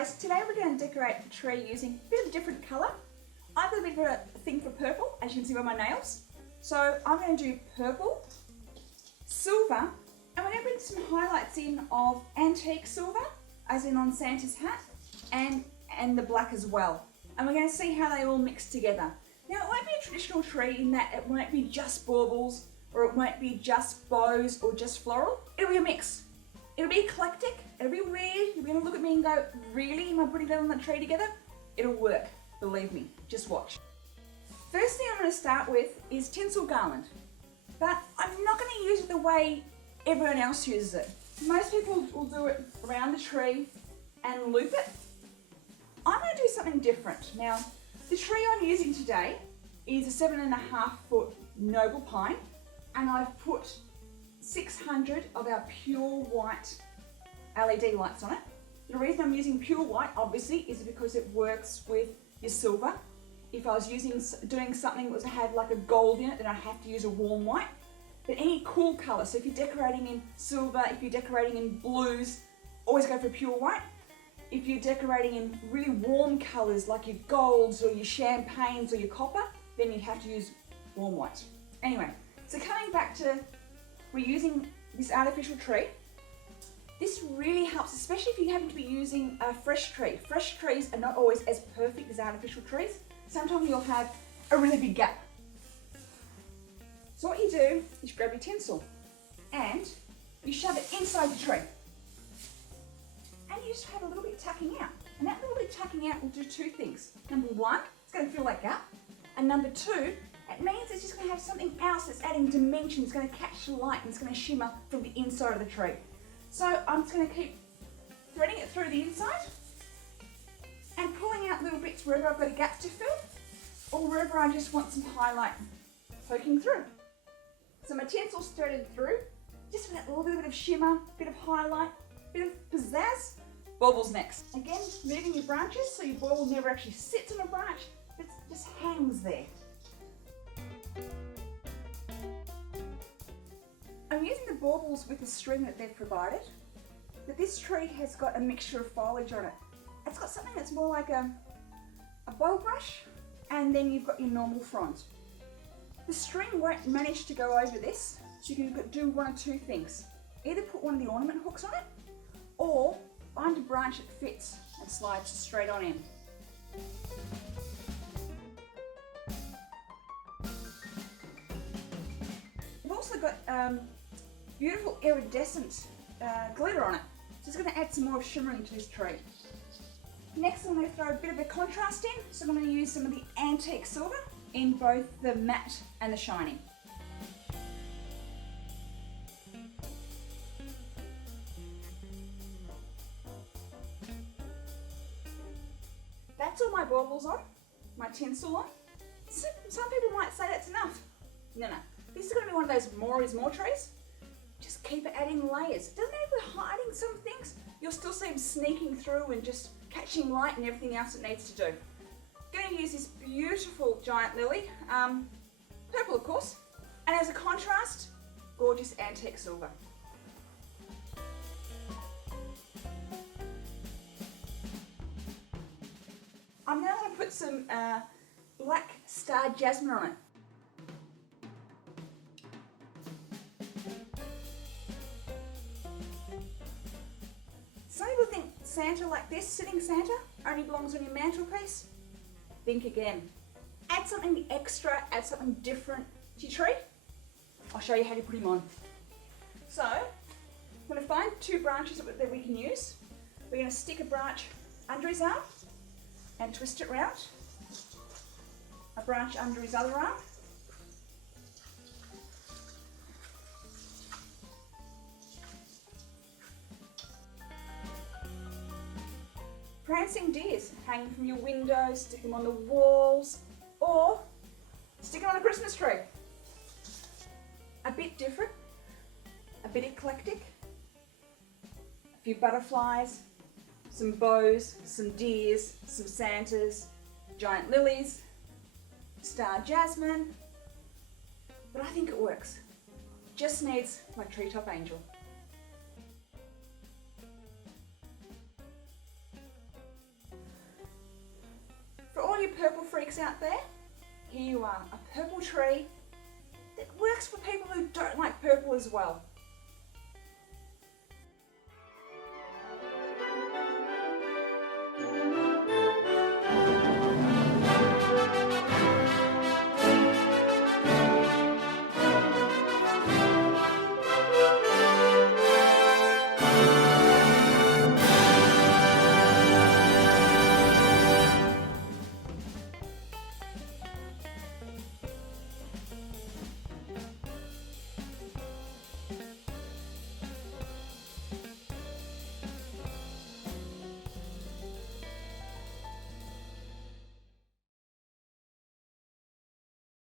guys, today we're going to decorate the tree using a bit of a different colour. I've got a bit of a thing for purple, as you can see by my nails. So I'm going to do purple, silver, and we're going to bring some highlights in of antique silver, as in on Santa's hat, and the black as well. And we're going to see how they all mix together. Now it won't be a traditional tree in that it won't be just baubles, or it won't be just bows or just floral. It'll be a mix. It'll be eclectic, it'll be weird, you're gonna look at me and go, really, am I putting that on that tree together? It'll work, believe me, just watch. First thing I'm gonna start with is tinsel garland, but I'm not gonna use it the way everyone else uses it. Most people will do it around the tree and loop it. I'm gonna do something different. Now, the tree I'm using today is a 7.5 foot noble pine, and I've put 600 of our pure white LED lights on it. The reason I'm using pure white, obviously, is because it works with your silver. If I was doing something that had like a gold in it, then I'd have to use a warm white. But any cool colour, so if you're decorating in silver, if you're decorating in blues, always go for pure white. If you're decorating in really warm colours like your golds or your champagnes or your copper, then you'd have to use warm white. Anyway, so coming back to, we're using this artificial tree. This really helps, especially if you happen to be using a fresh tree. Fresh trees are not always as perfect as artificial trees. Sometimes you'll have a really big gap. So what you do is you grab your tinsel and you shove it inside the tree. And you just have a little bit tucking out. And that little bit tucking out will do two things. Number one, it's going to fill that gap. And number two, it means it's just going to have something else that's adding dimension. It's going to catch the light and it's going to shimmer from the inside of the tree. So I'm just going to keep threading it through the inside and pulling out little bits wherever I've got a gap to fill or wherever I just want some highlight poking through. So my tinsel's threaded through, just for that little bit of shimmer, bit of highlight, bit of pizzazz. Baubles next. Again, moving your branches so your bauble never actually sits on a branch, but it just hangs there. I'm using the baubles with the string that they've provided, but this tree has got a mixture of foliage on it. It's got something that's more like a bow brush, and then you've got your normal frond. The string won't manage to go over this, so you can do one of two things. Either put one of the ornament hooks on it, or find a branch that fits and slides straight on in. We've also got beautiful iridescent glitter on it, so it's going to add some more shimmering to this tree. Next I'm going to throw a bit of a contrast in, so I'm going to use some of the antique silver in both the matte and the shiny. That's all my baubles on, my tinsel on. Some people might say that's enough. No. This is going to be one of those more is more trees. Just keep adding layers. It doesn't mean we're hiding some things. You'll still see them sneaking through and just catching light and everything else it needs to do. I'm going to use this beautiful giant lily, purple of course, and as a contrast, gorgeous antique silver. I'm now going to put some black star jasmine on it. Some people think Santa like this, sitting Santa, only belongs on your mantelpiece. Think again. Add something extra, add something different to your tree. I'll show you how to put him on. So, I'm going to find two branches that we can use. We're going to stick a branch under his arm and twist it round. A branch under his other arm. Prancing deers, hanging from your windows, stick them on the walls, or stick it on a Christmas tree. A bit different, a bit eclectic. A few butterflies, some bows, some deers, some Santas, giant lilies, star jasmine. But I think it works. Just needs my treetop angel. freaks out there, here you are, a purple tree that works for people who don't like purple as well.